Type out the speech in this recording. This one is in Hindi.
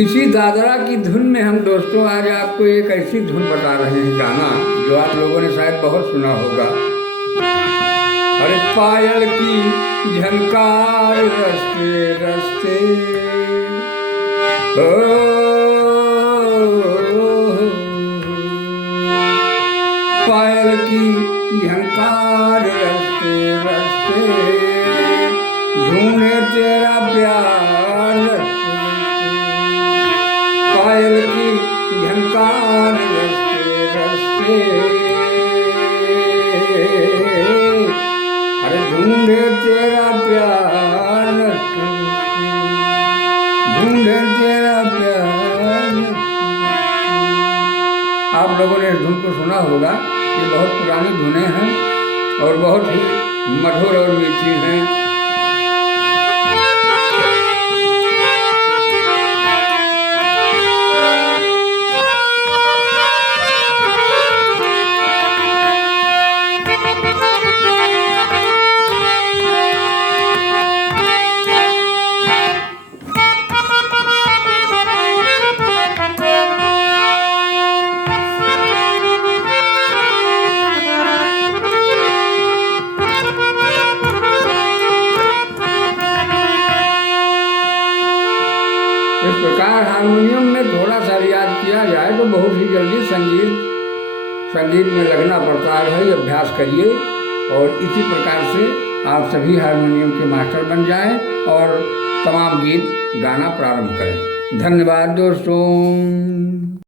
इसी दादरा की धुन में हम दोस्तों आज आपको एक ऐसी धुन बता रहे हैं, गाना जो आप लोगों ने शायद बहुत सुना होगा। अरे पायल की झनकार रस्ते रस्ते, पायल की झनकार रस्ते रस्ते, ढूंढे तेरा प्यार रस्ते रस्ते। पायल की झनकार रस्ते रस्ते, अरे ढूंढे तेरा प्यार रस्ते रस्ते, ढूंढे तेरा प्यार रस्ते रस्ते। आप लोगों ने इस धुन को सुना होगा। ये बहुत पुरानी धुनें हैं और बहुत ही मधुर और मीठी हैं। इस प्रकार हारमोनियम में थोड़ा सा रियाज किया जाए तो बहुत ही जल्दी संगीत में लगना पड़ता है। भाई अभ्यास करिए और इसी प्रकार से आप सभी हारमोनियम के मास्टर बन जाएं और तमाम गीत गाना प्रारंभ करें। धन्यवाद दोस्तों।